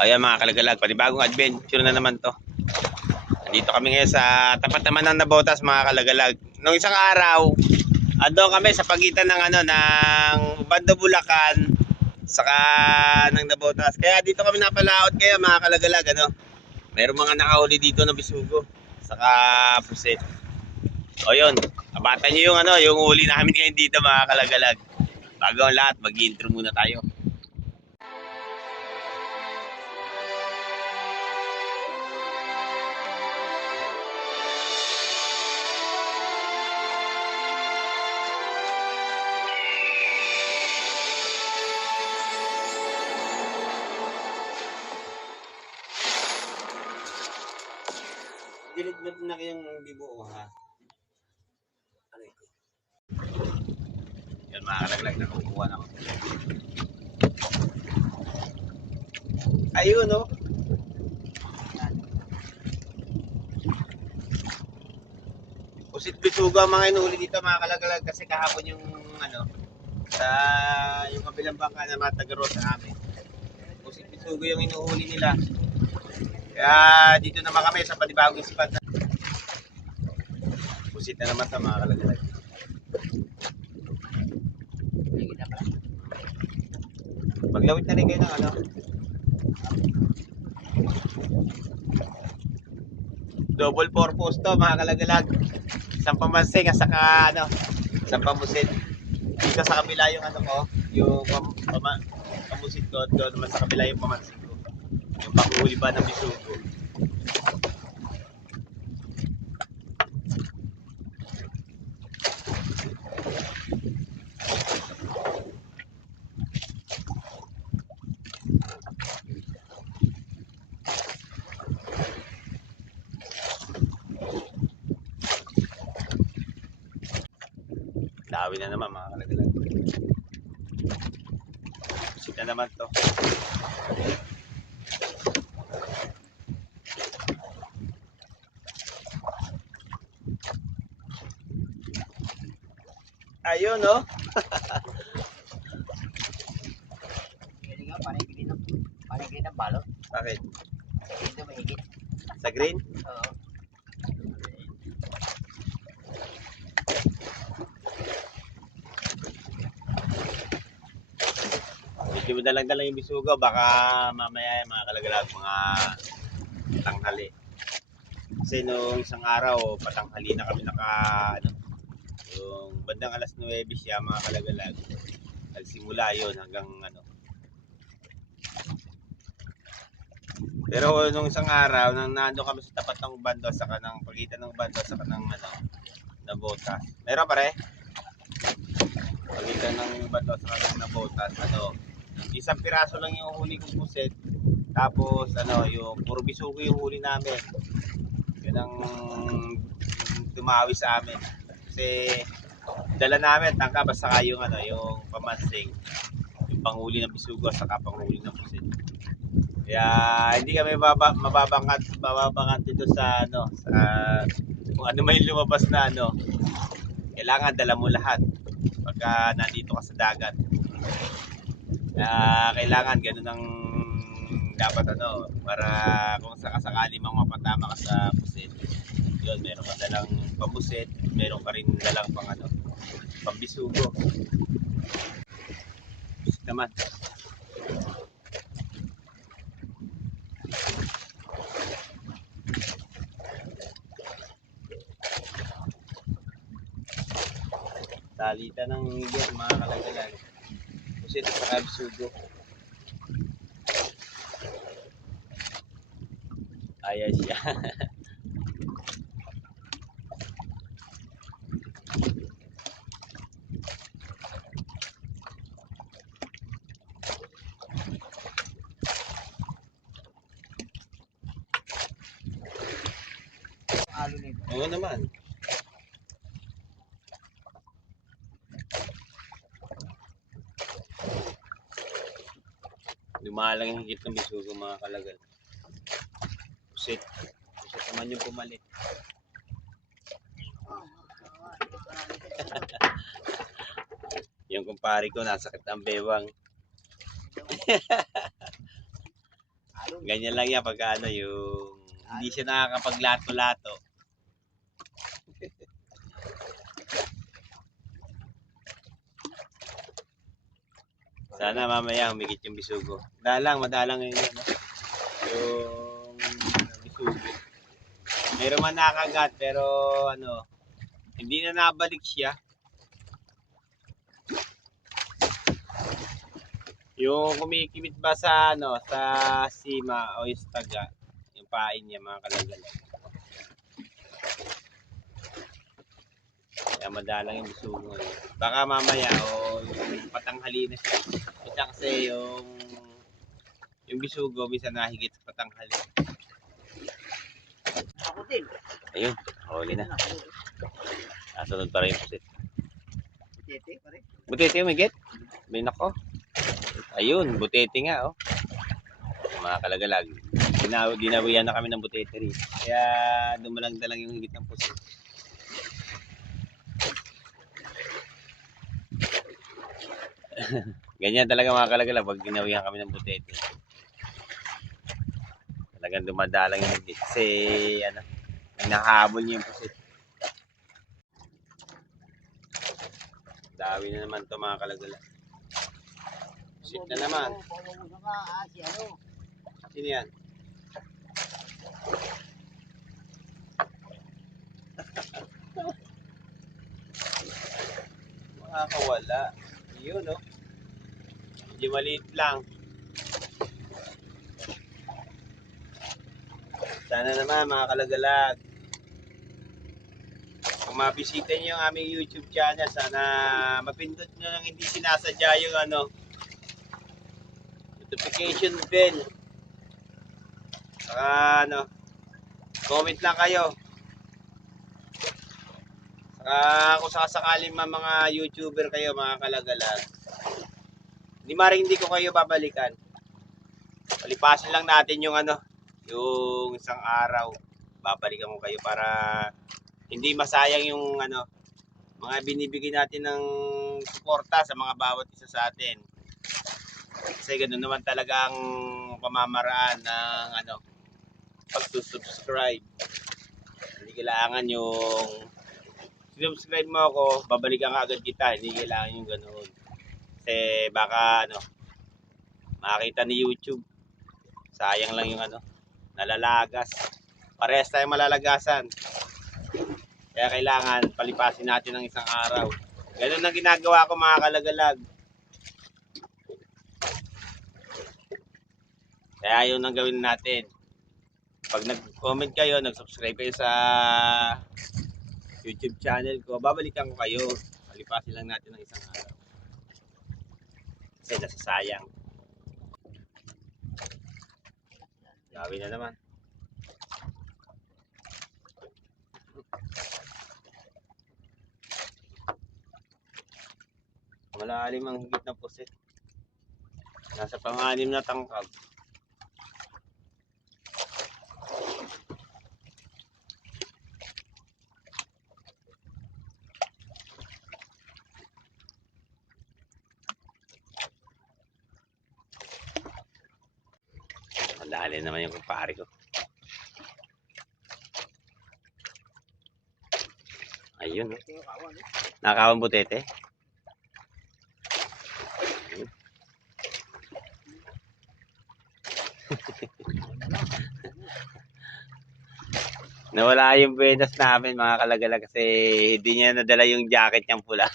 Ayan mga kalagalag, panibagong adventure na naman to. Nandito kami ngayon sa tapat naman ng Nabotas mga kalagalag. Nung isang araw, ando kami sa pagitan ng ng Bando Bulacan saka ng Nabotas. Kaya dito kami napalaot kaya mga kalagalag Mayroong mga nakahuli dito na bisugo saka puset. O yun, abatan niyo yung huli namin ngayon dito mga kalagalag. Bago ang lahat, mag-intro muna tayo. Dilid na kayong bibuo ha. Yan mga kalaglag, nakukuha na ako. Ayun no. Pusit bisugo ang mga inuuli dito mga kalaglag kasi kahapon yung sa yung kabilang bangka na matagaro sa amin. Pusit bisugo yung inuuli nila. Kaya dito naman kami sa panibagong spot. Pusit na naman sa mga kalaglag. Maglawit na rin kayo ng double purpose to mga kalagalag. Isang pamansing at saka isang pamusit. Dito sa kabila yung yung pamusit ko. Doon naman sa kabila yung pamansing ko. Yung panghuli ba ng bisugo. Dawi na naman mga kalagalag. Pusit na naman to. Ayun no. Hindi nga, panigilin ng balot. Bakit? Dito mahigit. Sa green? Oo. Medyo madalang-dalang yung bisugo. Baka mamaya mga kalagalag, mga tanghali. Kasi nung isang araw, patanghali na kami yung bandang alas 9 siya mga kalagalag. Nagsimula yun hanggang Pero nung isang araw, nang nando kami sa tapat ng bando, sa kanang pagitan ng bando, sa kanang Nabotas. Meron pare? Pagitan ng bando, sa kanang Nabotas, isang piraso lang yung huli kong puset. Tapos yung puro bisugo yung huli namin. Yun ang tumawi sa amin. Kasi dala namin tangka basta yung yung pamansing, yung panghuli ng bisugo saka panghuli ng puset. Kaya hindi kami mababangkat dito sa sa kung ano may lumabas na kailangan dala mo lahat pagka nandito ka sa dagat. Kailangan ganun ang dapat para kung sakasakali mang mapatama ka sa puset. Yun, meron ka dalang pamuset, meron ka rin dalang pambisugo. Naman. Talita ng higit mga kalagalag. Pusit at bisugo. Ayan siya. Alo nito. Oo naman. Lumalang yung higit ng bisugo mga kalagal. Pusit. Pusit naman yung pumalit. Yung kumpare ko, nasakit ang bewang. Alo. Ganyan lang yan pagka ano, yung hindi siya nakakapaglato-lato. Sana mamaya humigit yung bisugo. Madalang yun, ano, yung bisugo. Meron man nakagat pero ano, hindi na nabalik siya. Yung kumikimit ba sa ano, sa sima o yung taga, yung pain niya mga kalagalag. Kaya madalang yung bisugo. Baka mamaya o yung patanghali na siya. Ito kasi yung bisugo minsan nahigit sa patanghali. Ako din. Ayun, huli na. Nasunod pa rin yung pusit. Tete, pare. Butete umigit. May nako. Ayun, butete nga oh. Mga kalagalag. Dinawian na kami ng butete rin. Kaya dumalang-dalang yung higit ng pusit. Ganyan talaga mga kalagalag pag dinawian kami ng butete. Talagang dumadalang yung higit. Kasi ano, nahabol niya yung pusit. Dawi na naman to mga kalagalag. Pusit na naman. Si ano? Sino yan? Makakawala. Yun no. Medyo maliit lang. Sana naman mga kalagalag. Kung mabisita niyo yung aming YouTube channel, sana mapindot nyo lang hindi sinasadya yung ano, notification bell. Saka ano, comment lang kayo. Saka kung sakaling mga YouTuber kayo mga kalagalag, hindi ko kayo babalikan. Palipasin lang natin yung ano, yung isang araw. Babalikan ko kayo para hindi masayang yung ano, mga binibigay natin ng suporta sa mga bawat isa sa atin. Kasi ganoon naman talaga ang pamamaraan ng ano, pag-subscribe. Hindi kailangan yung subscribe mo ako, babalikan ka agad kita. Hindi kailangan yung ganoon. Kasi baka ano, makita ni YouTube. Sayang lang yung ano, nalalagas. Parehas tayong malalagasan. Kaya kailangan palipasin natin ng isang araw. Ganun ang ginagawa ko mga kalagalag. Kaya yun ang gawin natin. Pag nag-comment kayo, nag-subscribe kayo sa YouTube channel ko, babalikan ko kayo. Palipasin lang natin ng isang araw. Kasi nasasayang. Gawin na naman. Malalim ang higit ng pusit. Nasa pang-anim na tangkab. Malalim naman yung kumpare ko. Ayun. Nakakawang butete. Nawala yung buenas namin mga kalagalag kasi hindi niya nadala yung jacket niyang pula.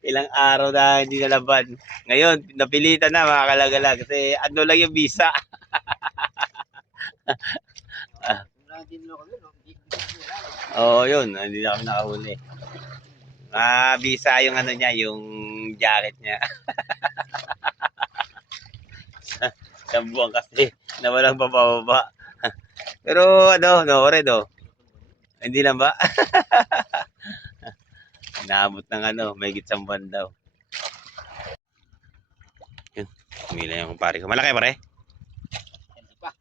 Ilang araw na hindi nalaban. Ngayon, napilitan na mga kalagalag kasi ano lang yung visa. Oo, yun. Hindi na kami nakahuli. Visa yung ano niya, yung jacket niya. Isang buwan kasi na walang bababa. Pero ano, no, red oh. Hindi lang ba? Naabot ng ano, may gitsang buwan daw. Yun, umila yung kumpare ko. Malaki pare? Hindi pa.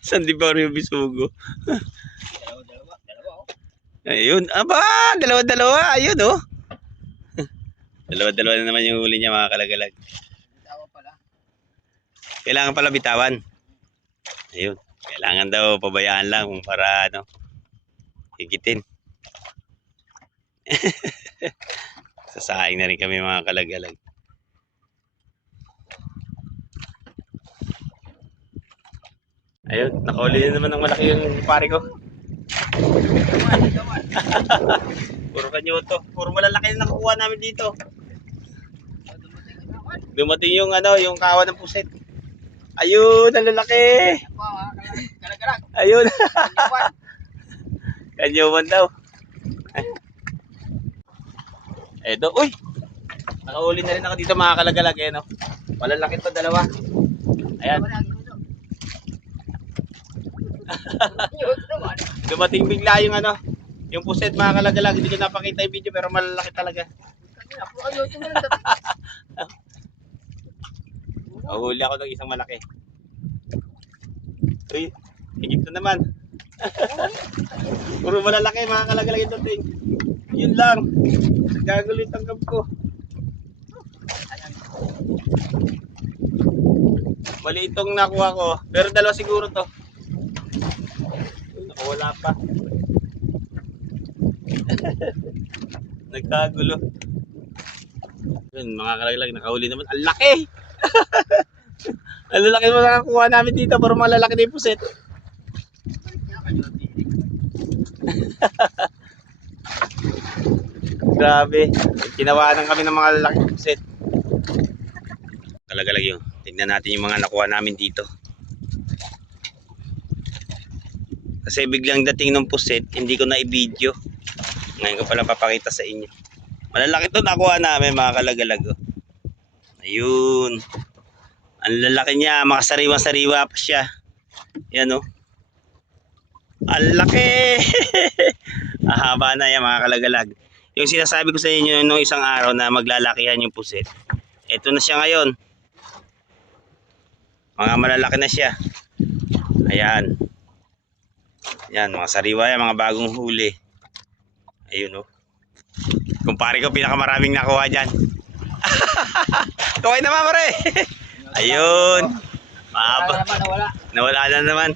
Saan di ba yung bisugo? Dalawa oh. Ayun, aba, dalawa. Ayun oh. Dalawa-dalawa na naman yung huli niya mga kalagalag. Tawa pala. Kailangan pala bitawan. Ayun. Kailangan daw pabayaan lang kung para ano, higitin. Sasaing na rin kami mga kalagalag. Ayun, nakauli na naman ng malaki yung pare ko. Puro kanyoto. Puro malalaki na nakukuha namin dito. Dumating yung ano, yung kawan ng puset. Ayun, ang lalaki. Kalagalag. Ayun. Kanyawan daw. Eto, uy! Nakauli na rin ako dito mga kalagalag eh, no? Malalaki to, dalawa. Ayan. Dumating bigla yung ano, yung puset mga kalagalag. Hindi ko napakita yung video pero malalaki talaga. Huli ako ng isang malaki. Uy, higit na naman. Puro malalaki mga kalagalag ito ting. Yun lang. Gagulit ang gab ko. Mali itong nakuha ko. Pero dalawa siguro to. Wala pa. Nagkagulo. Yun, mga kalagalag, nakahuli naman. Ang laki! Ang lalaki mo nakakuha namin dito. Pero malalaki na yung puset. Grabe. Kinawaan kami ng mga lalaking puset. Kalagalag yun. Tignan natin yung mga nakuha namin dito. Kasi biglang dating ng puset, hindi ko na i-video. Ngayon ko pala papakita sa inyo. Malalaki to nakuha namin mga kalagalag. Ayun. Ang lalaki niya, makasariwa-sariwa pa siya. Yan o. Ang laki! Ahaba na yan mga kalagalag. Yung sinasabi ko sa inyo nung isang araw na maglalakihan yung puset. Ito na siya ngayon. Mga malalaki na siya. Ayan. Yan, mga sariwa yan, mga bagong huli. Ayun o. Kumpare ko, pinakamaraming nakuha dyan. Tukay naman pare. Ayun. Mahaba. Nawala na naman.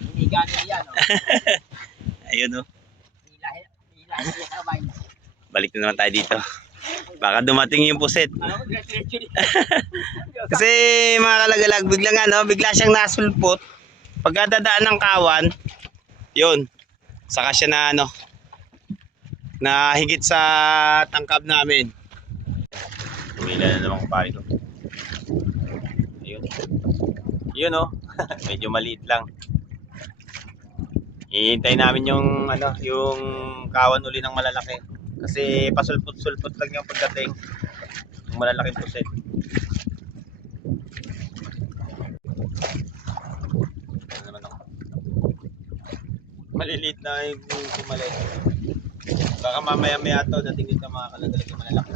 Ayun o. Balik na naman tayo dito. Baka dumating yung puset. Kasi mga kalagalag, biglang ano, bigla siyang nasulpot. Pagkadadaan ng kawan, yun. Saka siya na ano, na higit sa tangkab namin. Umila na naman kumpare ko. Ayun. Yun o. Medyo maliit lang. Hihintay namin yung ano, yung kawan uli ng malalaki. Kasi pasulpot-sulpot lang yung pagdating. Yung malalaking puset. Ano naman ako? Maliliit na yung kumalit. Baka mamaya-maya ito dating dito mga kalagalag yung malalaki.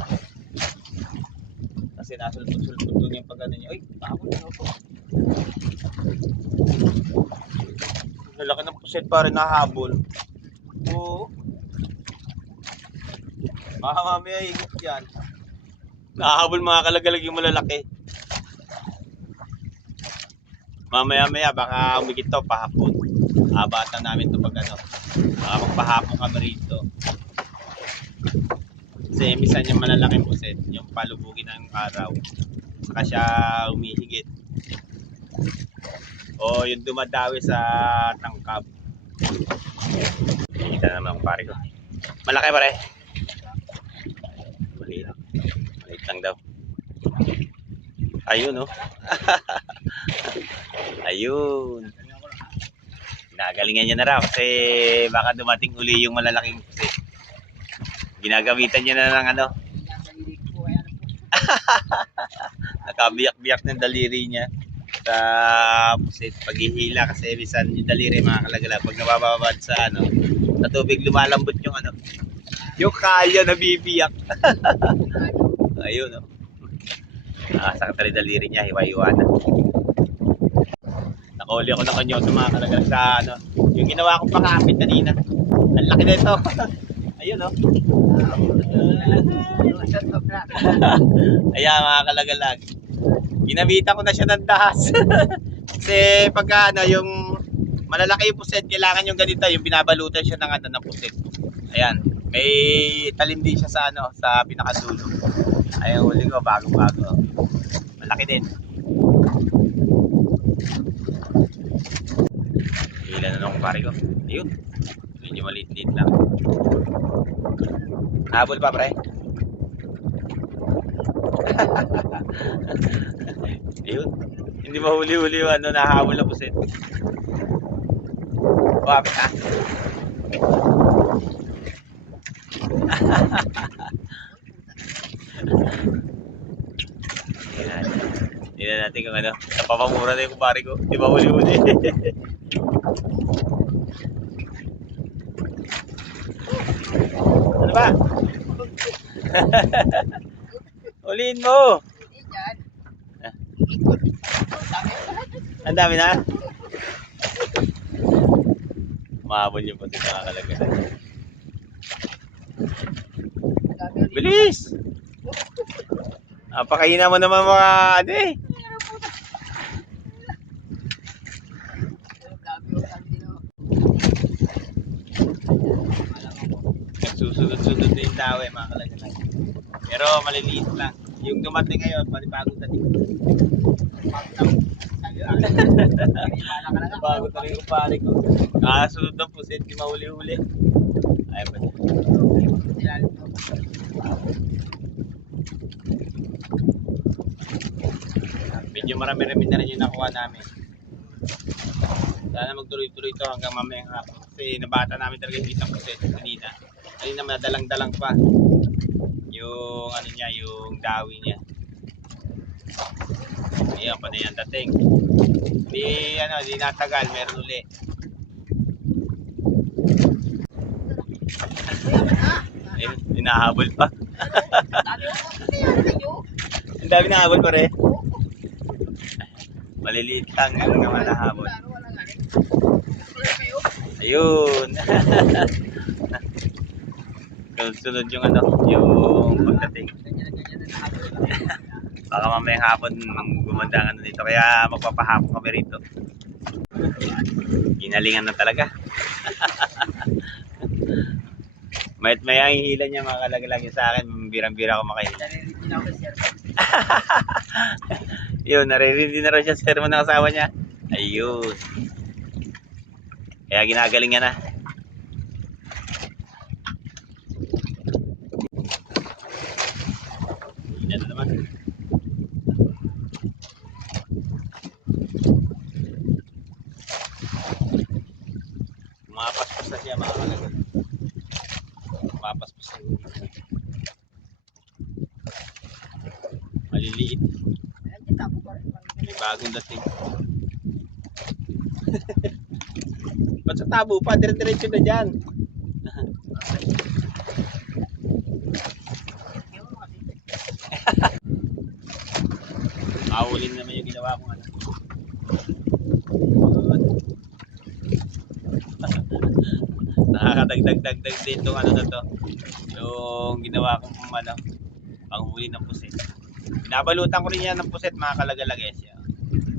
Kasi nasulpot-sulpot doon yung pagano niya. Ay, takot na ito. Malaki ng puset pa rin nahabol. Oo. Baka mamaya higit yan. Nahabol mga kalagalag yung malalaki. Mamaya-maya baka umigit to pahapon. Abatan namin ito pag ano. Baka magpahapon kami rito. Kasi minsan yung malalaking puset, yung palubugin ng araw. Saka siya umihigit. O yung dumadawi sa tangkab. Kita naman ang pare ko. Malaki pare. Maliit. Maliit lang daw. Ayun oh. Ayun. Nagalingan niya na raw kasi baka dumating uli yung malalaking puset. Ginagamitan niya na ng ano. Nakabiyak-biyak ng daliri niya sa puset paghihila kasi minsan yung daliri mga kalagalag pag nabababad sa ano sa tubig lumalambot yung ano yung kalyo na bibiyak. Ayun oh. Sa daliri niya hiwa-hiwa na. Nakahuli ako ng kanyoto mga kalagalag sa ano yung ginawa kong pakapit kanina. Ang laki na ito. Ayun, oh. Sobra. Ayan, mga kalagalag. Ginamitan ko na siya ng dahas. Kasi pagka ano, yung malalaki yung puset, kailangan yung ganito, yung binabalutan siya ng ano, ng puset. Ayan, may talim din siya sa ano, sa pinakadulo. Ayan, huli ko, bago-bago. Malaki din. Ilan na nung pare ko. Ayun, medyo maliit-liit lang. Habol pa, pre? Ayun. Hindi mahuli-huli yung ano, nahabol na puset. Wapit ha. Tingnan natin kung ano. Napapamura na yung kumpare ko. Di ba huli-huli? Ano ba? Ulihin mo. Yan. Ang dami na. Mahabol yung puti na kakalaga. Bilis! Napakahina mo naman mga ano eh. Nagsusunod-sunod na yung tao eh mga kalagay. Pero maliliit lang. Yung dumating ngayon, panibagong dating. Bago na rin yung pare ko. Sunod na pusit, di mahuli-huli. Ayaw pa siya. Medyo marami-rami na rin yung nakuha namin. Sana magtuloy-tuloy ito hanggang mamayang hapon. Kasi nabata namin talaga yung isang pusit kanina. Kanina madalang-dalang pa. Yung ano niya, yung dawi niya. Ayan pa na yan dating. Di natagal, meron uli. Ayun, hinahabol pa. Ang dami nahabol pa rin. Maliliit lang yung naman nahabol. Ayun. Sunod yung ano, yung pagdating. Baka mamayang hapon gumanda ang ano dito. Kaya magpapahapon kami rito. Ginalingan na talaga. Mayat maya ang hila niya mga kalaglag sa akin. Birang-bira ako makahila. Yun, naririndi na rin siya sa sermon ng asawa niya. Ayun. Kaya ginagaling niya na. Hindi na naman. Mapaspas na siya mga kalaglag. Mapaspas na. Maliliit. May bagong dating. Ba't sa tabo pa? Dire-diretso na dyan. Ahulin naman yung ginawa kong ano. Nakakadagdag-dagdag din itong ano na to. Yung ginawa kong ano, panghuli ng puset. Binabalutan ko rin yan ng puset mga kalagalages.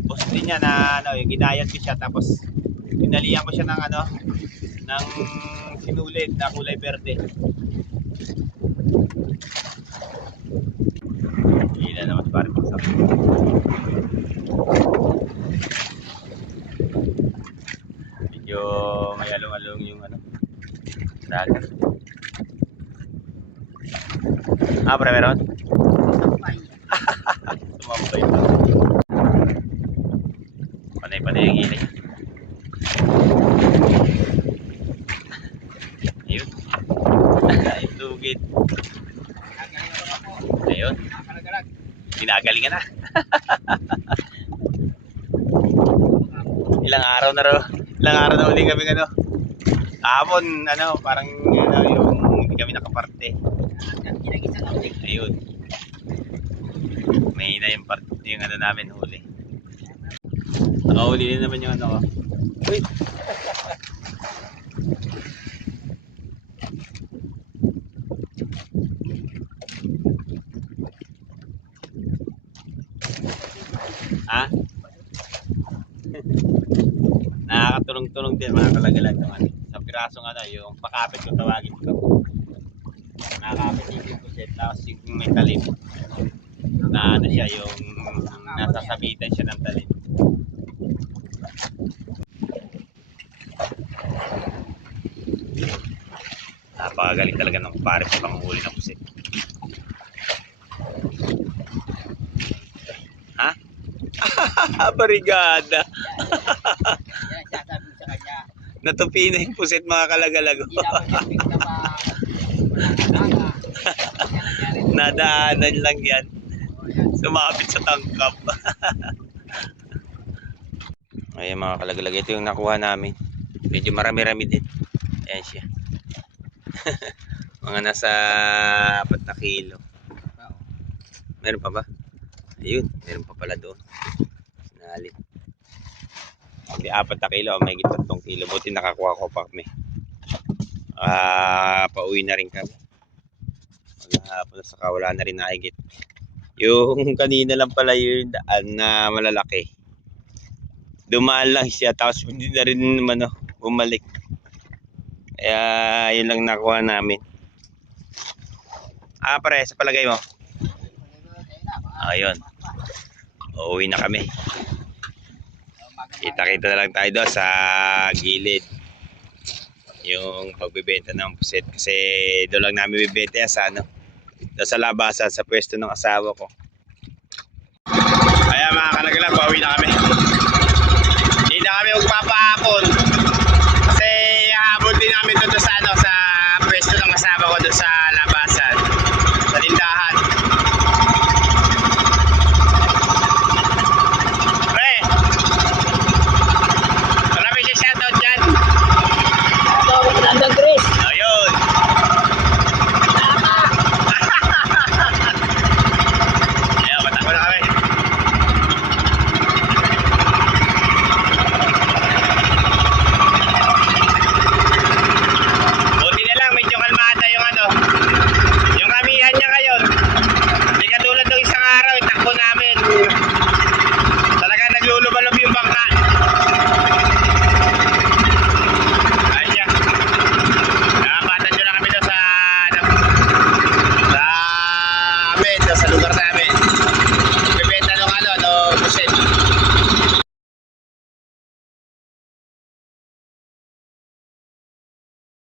Puset din yan na ano, yung ginayat ko siya tapos pinalihan ko siya ng ano, ng sinulid na kulay berde. Hila naman pare pasok. Medyo may along-along yung ano, dagat. Pre, meron? Tumambay pa. Panay-panay ang hila niya. Ayun. Itugid. Ayun. Ginagalingan na. Ilang araw na uli kami ano. Hapon, ano, parang ano, yung hindi kami nakaparte. Ayun. May na yung part, yung ano namin huli. Nakahuli din naman yung ano ko. Uy! Ha? Nakakatulong-tulong din mga kalagalag naman. Sa pirasong ano, yung pakapit ko tawagin ko. Nakakapit yung puset, tapos yung may talim. Na ano siya, yung nasasabitan siya ng talim. Napakagaling talaga ng pare sa panghuli ng puset. Ha? Barigada. Yan ang sasabi ko sa kanya. Natupi na yung puset mga kalagalago. Hindi dapat yung bigla pa. Wala. Nadaanan lang yan. Sumapit sa tangkap. Ayan mga kalagalag. Ito yung nakuha namin. Medyo marami-rami din. Ayan siya. Mga nasa 4 na kilo. Meron pa ba? Ayun. Meron pa pala doon. Sinali. Hindi 4 na kilo. May 3 kilo. Buti nakakuha ko pa kami. Pauwi na rin kami. Maghahapon na saka wala na rin nakikit. Yung kanina lang pala yung daan na malalaki. Dumaan lang siya tapos hindi na rin naman bumalik. Kaya yun lang nakuha namin. Pare, sa palagay mo? Ayun. Uuwi na kami. Kita-kita na lang tayo doon sa gilid. Yung pagbebenta ng puset. Kasi doon lang namin bibenta sa doon sa labasan sa pwesto ng asawa ko.